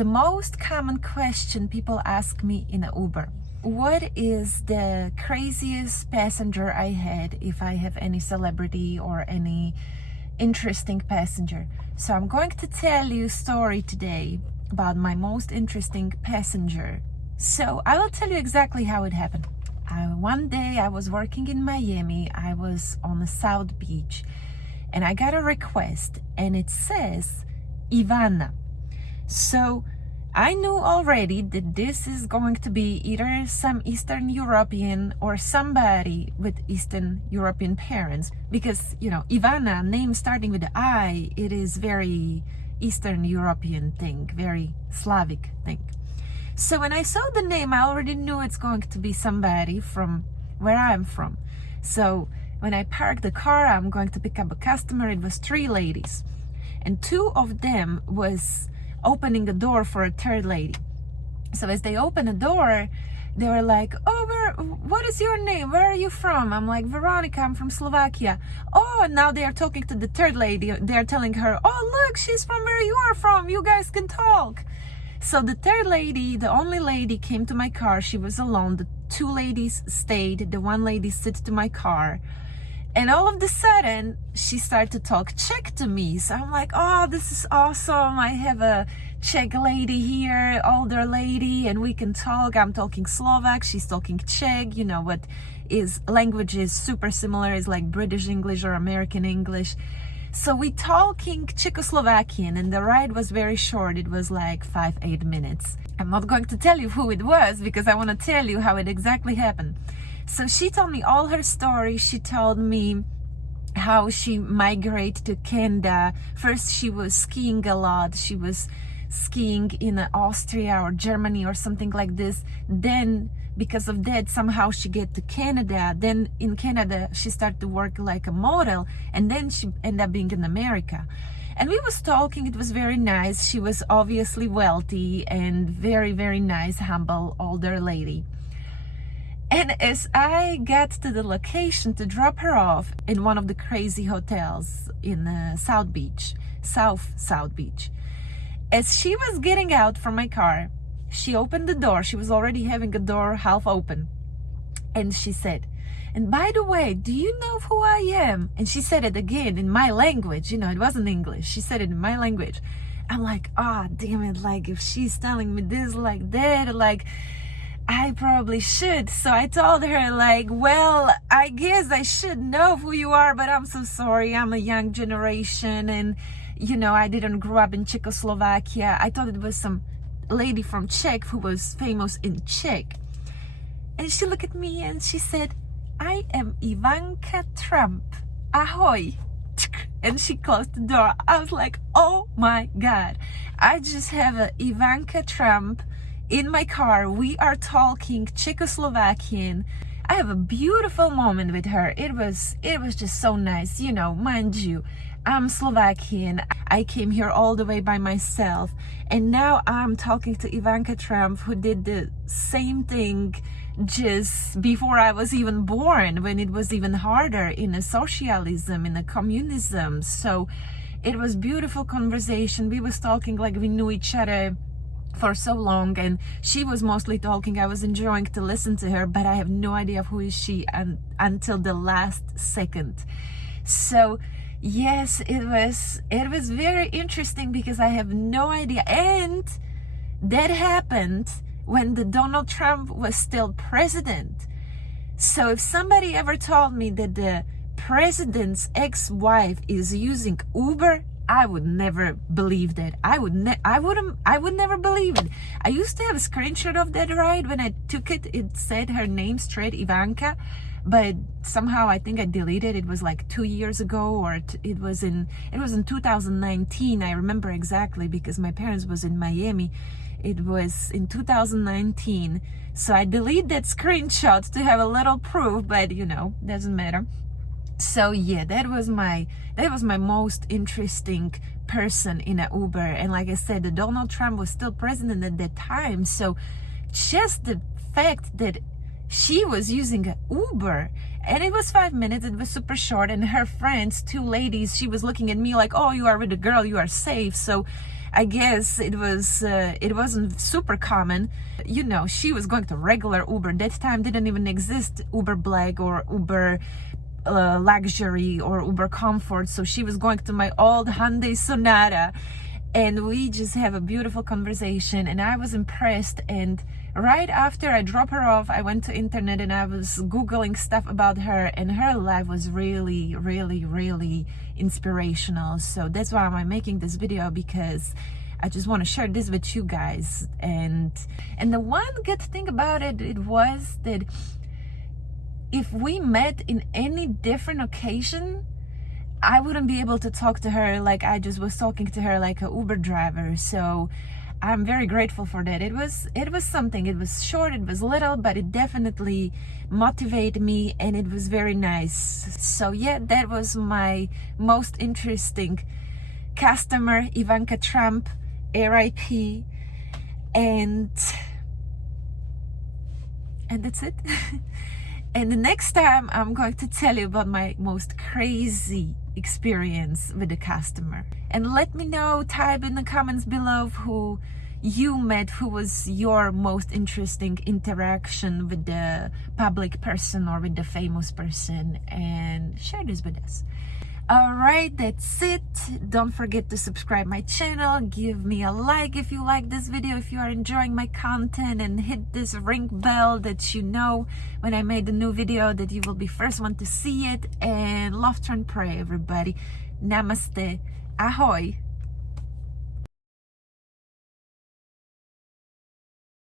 the most common question people ask me in an Uber: what is the craziest passenger I had, if I have any celebrity or any interesting passenger? So I'm going to tell you a story today about my most interesting passenger. So I will tell you exactly how it happened. One day I was working in Miami. I was on the South Beach and I got a request and it says Ivana. So I knew already that this is going to be either some Eastern European or somebody with Eastern European parents, because, you know, Ivana, name starting with the I, it is very Eastern European thing, very Slavic thing. So when I saw the name, I already knew it's going to be somebody from where I'm from. So when I parked the car, I'm going to pick up a customer. It was 3 ladies, and 2 of them was opening a door for a 3rd lady. So as they opened the door, they were like, "Oh, what is your name? Where are you from?" I'm like, "Veronica, I'm from Slovakia." Oh, and now they are talking to the 3rd lady. They're telling her, "Oh, look, she's from where you are from. You guys can talk." So the 3rd lady, the only lady, came to my car. She was alone. The 2 ladies stayed. The 1 lady sit to my car. And all of a sudden, she started to talk Czech to me. So I'm like, "Oh, this is awesome. I have a Czech lady here, older lady, and we can talk." I'm talking Slovak, she's talking Czech. You know what is language is super similar. It's like British English or American English. So we talking Czechoslovakian, and the ride was very short. It was like 5-8 minutes. I'm not going to tell you who it was because I want to tell you how it exactly happened. So she told me all her story. She told me how she migrated to Canada. First, she was skiing a lot. She was skiing in Austria or Germany or something like this. Then, because of that, somehow she get to Canada. Then in Canada, she started to work like a model. And then she ended up being in America. And we was talking. It was very nice. She was obviously wealthy and very, very nice, humble, older lady. And as I got to the location to drop her off in one of the crazy hotels in South Beach, as she was getting out from my car, she opened the door. She was already having a door half open. And she said, "And by the way, do you know who I am?" And she said it again in my language. You know, it wasn't English. She said it in my language. I'm like, "Ah, damn it. Like, if she's telling me this like that, like, I probably should." So I told her, like, "Well, I guess I should know who you are, but I'm so sorry. I'm a young generation, and, you know, I didn't grow up in Czechoslovakia." I thought it was some lady from Czech who was famous in Czech. And she looked at me and she said, "I am Ivanka Trump. Ahoy." And she closed the door. I was like, oh my God. I just have a Ivanka Trump in my car. We are talking Czechoslovakian. I have a beautiful moment with her. It was just so nice. You know, mind you, I'm Slovakian. I came here all the way by myself. And now I'm talking to Ivanka Trump, who did the same thing just before I was even born, when it was even harder in a socialism, in a communism. So it was beautiful conversation. We was talking like we knew each other for so long, and she was mostly talking. I was enjoying to listen to her, but I have no idea who is she until the last second. So yes, it was very interesting because I have no idea. And that happened when the Donald Trump was still president. So if somebody ever told me that the president's ex-wife is using Uber, I would never believe that. I would never believe it. I used to have a screenshot of that ride. When I took it, it said her name straight, Ivanka, but somehow I think I deleted it. It was like 2 years ago, or it was in 2019. I remember exactly because my parents was in Miami. It was in 2019. So I deleted that screenshot to have a little proof, but you know, doesn't matter. So yeah, that was my most interesting person in an Uber. And like I said, the Donald Trump was still president at that time. So just the fact that she was using an Uber, and it was 5 minutes, it was super short, and her friends, 2 ladies, she was looking at me like, "Oh, you are with a girl, you are safe." So I guess it wasn't super common. You know, she was going to regular Uber. That time didn't even exist Uber Black or Uber Luxury or Uber Comfort. So she was going to my old Hyundai Sonata, and we just have a beautiful conversation, and I was impressed. And right after I dropped her off, I went to internet and I was Googling stuff about her, and her life was really, really, really inspirational. So that's why I'm making this video, because I just want to share this with you guys. And the one good thing about it was that if we met in any different occasion, I wouldn't be able to talk to her like I just was talking to her like a Uber driver. So I'm very grateful for that. It was something. It was short, it was little, but it definitely motivated me, and it was very nice. So yeah, that was my most interesting customer, Ivanka Trump, RIP, and that's it. And the next time I'm going to tell you about my most crazy experience with a customer. And let me know, type in the comments below who you met, who was your most interesting interaction with the public person or with the famous person, and share this with us. Alright, that's it. Don't forget to subscribe my channel, give me a like if you like this video, if you are enjoying my content, and hit this ring bell that you know when I made a new video that you will be first one to see it. And love, turn, pray, everybody. Namaste. Ahoy.